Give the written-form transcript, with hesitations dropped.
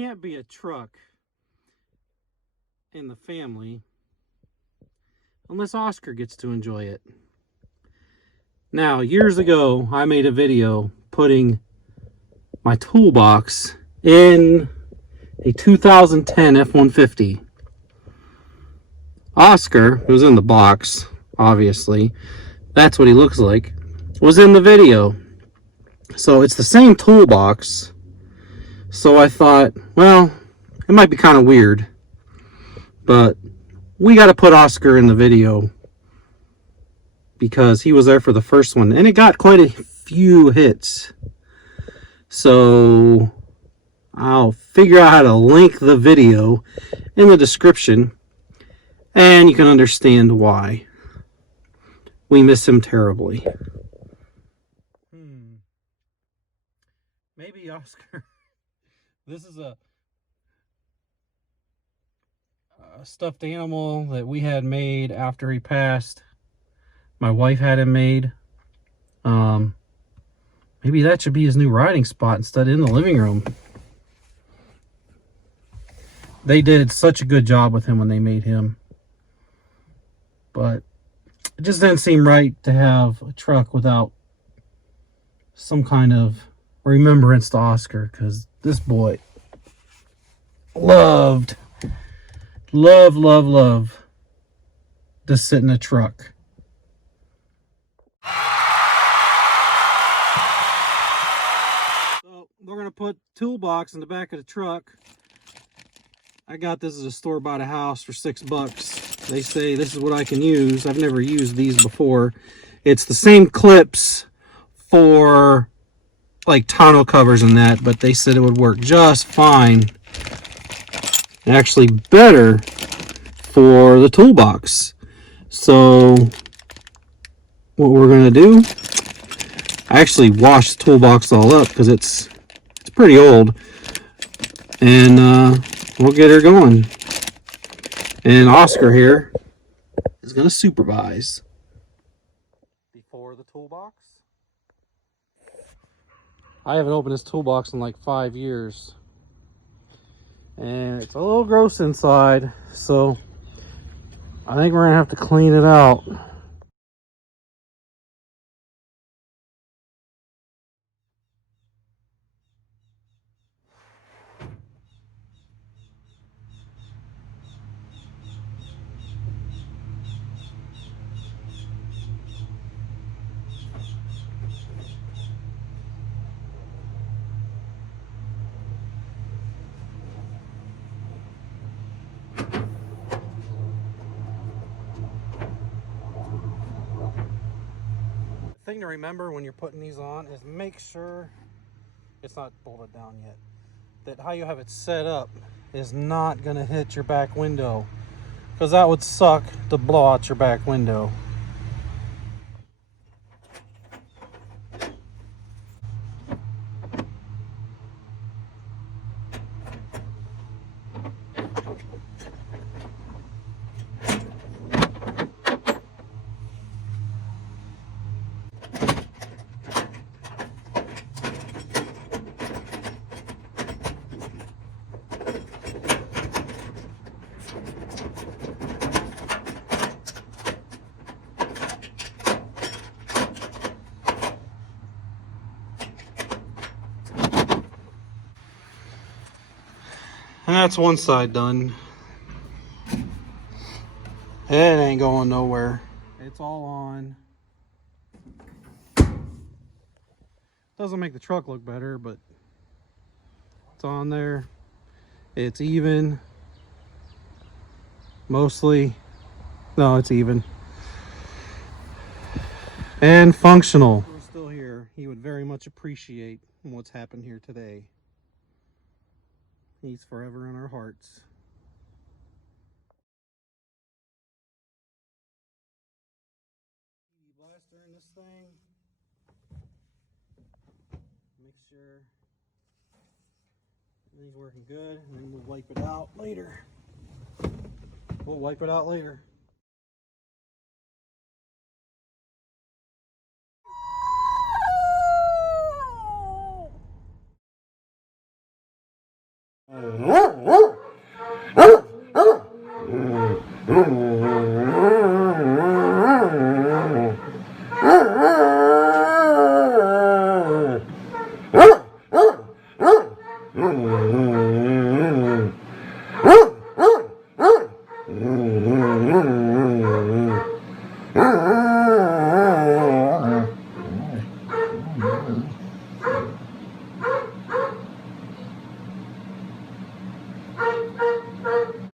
can't be a truck in the family unless Oscar gets to enjoy it. Now, years ago, I made a video putting my toolbox in a 2010 F-150. Oscar, who's in the box, obviously, that's what he looks like, was in the video. So it's the same toolbox. So I thought, well, it might be kind of weird, but we got to put Oscar in the video because he was there for the first one, and it got quite a few hits. So I'll figure out how to link the video in the description, and you can understand why we miss him terribly. Maybe Oscar. This is a stuffed animal that we had made after he passed. My wife had him made. Maybe that should be his new riding spot instead of in the living room. They did such a good job with him when they made him. But it just didn't seem right to have a truck without some kind of remembrance to Oscar, because this boy loved to sit in a truck. So we're gonna put toolbox in the back of the truck. I got this as a store by the house for $6. They say this is what I can use. I've never used these before. It's the same clips for like tonneau covers and that, but they said it would work just fine. Actually better for the toolbox. So what we're gonna do, I actually washed the toolbox all up because it's pretty old, and we'll get her going. And Oscar here is gonna supervise. Before the toolbox, I haven't opened this toolbox in like 5 years, and it's a little gross inside, so I think we're gonna have to clean it out. The thing to remember when you're putting these on is make sure it's not bolted down yet, that how you have it set up is not going to hit your back window, because that would suck to blow out your back window. And that's one side done. It ain't going nowhere. It's all on. Doesn't make the truck look better, but it's on there. It's even. Mostly. No, it's even. And functional. If we're still here, he would very much appreciate what's happened here today. He's forever in our hearts. Blaster in this thing. Make sure everything's working good, and then we'll wipe it out later.